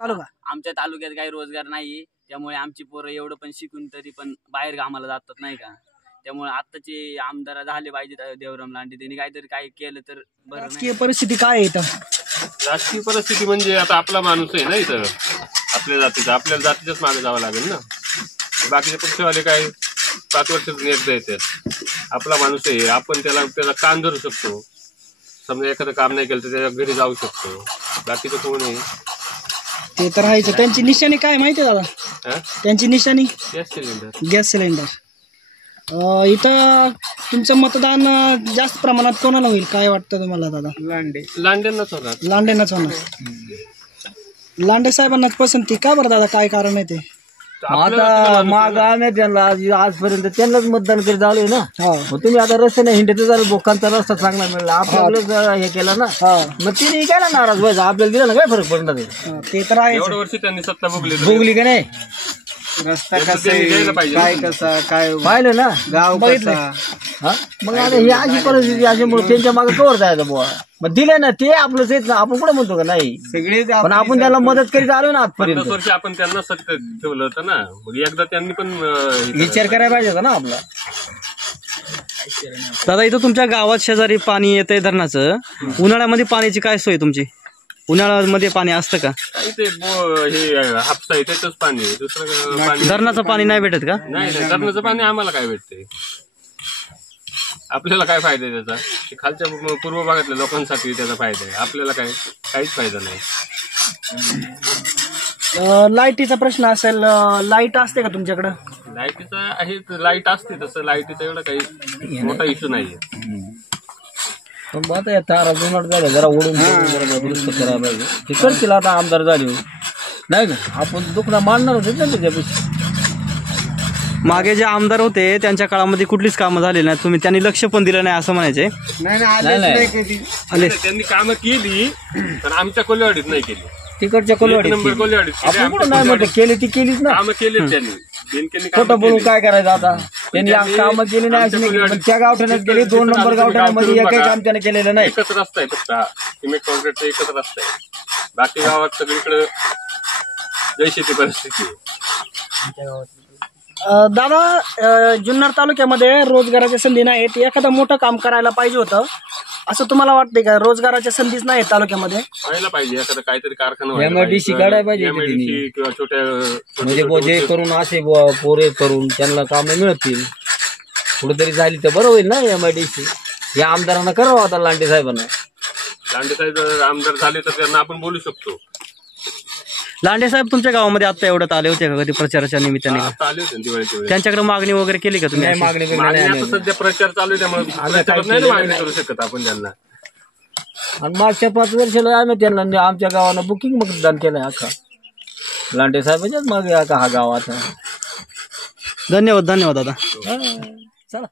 तालुका आमच्या तालुक्यात काही रोजगार नाही, त्यामुळे आमची पोरं एवढं पण शिकून तरी पण बाहेर कामाला जातात नाही का. त्यामुळे आत्ताचे आमदार झाले पाहिजे देवराम लांडे, त्यांनी काहीतरी काय केलं तर बरं. राजकीय परिस्थिती काय आहे इथं? राजकीय परिस्थिती म्हणजे आता आपला माणूस आहे ना इथं, आपल्या जातीच्याच मागे जावं लागेल ना. बाकीचे पक्षवाले काय 5 वर्षात निर्णय येतात. आपला माणूस आहे, आपण त्याला कान धरू शकतो. समजा एखादं काम नाही केलं तर त्याच्या घरी जाऊ शकतो. बाकीचं कोण आहे ते तर राहायचं. त्यांची निशाणी काय माहिती आहे दादा? त्यांची निशाणी गॅस सिलेंडर. इथं तुमचं मतदान जास्त प्रमाणात कोणाला होईल काय वाटतं तुम्हाला दादा? लांडेंनाच होणार. लांडेंनाच होणार. लांडे साहेबांनाच पसंती का बरं दादा? काय कारण आहे ते? आता माग आम्ही त्यांना आजपर्यंत त्यांनाच मतदान करीत आलोय ना. मग तुम्ही आता रस्त्याने हिंडते झालं, बोकांचा रस्ता चांगला मिळाला, आपल्याला हे केलं ना. मग तिने काय ना नाराज व्हायचं, आपल्याला दिला ना काय फरक पडणार? ते तर आहे. एवढ्या वर्षी त्यांनी सत्ता भोगली का नाही? रस्ता कसा काय कसा काय पाहिलं ना, गाव बघितलं. मग आता ही अशी परिस्थिती अशामुळे त्यांच्या मागे कवर जायचं बुवा. मग दिले ना ते आपलंच येत ना, आपण कुठे म्हणतो का नाही सगळे, पण आपण त्याला मदत करीत आलो ना आजपर्यंत. 50 वर्ष आपण त्यांना सत्य ठेवलं होतं ना, मग एकदा त्यांनी पण विचार करायला पाहिजे होता ना आपला. दादा इथं तुमच्या गावात शेजारी पाणी येतंय धरणाचं, उन्हाळ्यामध्ये पाण्याची काय सोय तुमची? उन्हाळ्यामध्ये पाणी असतं का? ते हे हापसा आहे त्याचंच पाणी आहे, दुसरं पाणी. धरणाचं पाणी नाही भेटत का? नाही, धरणाचं पाणी आम्हाला काय भेटते? आपल्याला काय फायदा आहे त्याचा? खालच्या पूर्व भागातल्या लोकांसाठी त्याचा फायदा आहे, आपल्याला काहीच फायदा नाही. लाईटीचा प्रश्न असेल, लाईट असते का तुमच्याकडं? लाईटीचा आहे, लाईट असते तसं, लाईटीचा एवढा काही मोठा इश्यू नाहीये. पण आता या तारा जुनाट झाल्या, जरा ओढून दुरुस्त करायला पाहिजे. ते करतील आता आमदार झाले नाही का. आपण दुखणं मांडणार होते ना त्याच्यापेक्षा. मागे जे आमदार होते त्यांच्या काळामध्ये कुठलीच कामं झाली नाही, तुम्ही त्यांनी लक्ष पण दिलं नाही असं म्हणायचे? नाही, त्यांनी कामं केली पण आमच्या कोल्हेवाडीत नाही केली. तिकडच्या कोल्हेवाडीत आपण कुठं नाही म्हणतो, केली ती केलीच ना. कामं केलीच त्यांनी. खोटं बोलून काय करायचं आता? त्यांनी कामं केली नाही अशी नाही, पण त्या गावठाण्यात गेली. 2 नंबर गावठाण्यामध्ये एकही काम त्याने केलेलं नाही. एकच रस्ता आहे फक्त, सिमेंट कॉन्क्रीटचा एकच रस्ता आहे. बाकी गावात सगळीकडे जैशी ती परिस्थिती आहे. दादा जुन्नर तालुक्यामध्ये रोजगाराच्या संधी नाहीत, एखादं मोठं काम करायला पाहिजे होतं असं तुम्हाला वाटतंय का? रोजगाराच्या संधीच नाहीत तालुक्यामध्ये. व्हायला पाहिजे एखादा काहीतरी कारखाना, MIDC काढायला पाहिजे किंवा छोट्या म्हणजे जे करून असे पोरे करून त्यांना कामं मिळतील. कुठेतरी झाली तर बरं होईल ना. MIDC या आमदारांना करावं आता, लांडे साहेबांना. लांडे साहेब आमदार झाले तर त्यांना आपण बोलू शकतो. लांडे साहेब तुमच्या गावामध्ये आता एवढ्यात आले होते का कधी प्रचाराच्या निमित्ताने? आले होते दिवाळीच्या वेळेस. त्यांच्याकडे मागणी वगैरे केली का तुम्ही? मागणी आता सध्या प्रचार चालू आहे त्यामुळे नाही मागणी करू शकत आपण त्यांना. आणि मागच्या 5 वर्षाला आम्ही त्यांना आमच्या गावानं बुकिंग मतदान केलंय अख्खा. लांडे साहेबांच्याच मागे हा गाव आता. धन्यवाद दादा. चला.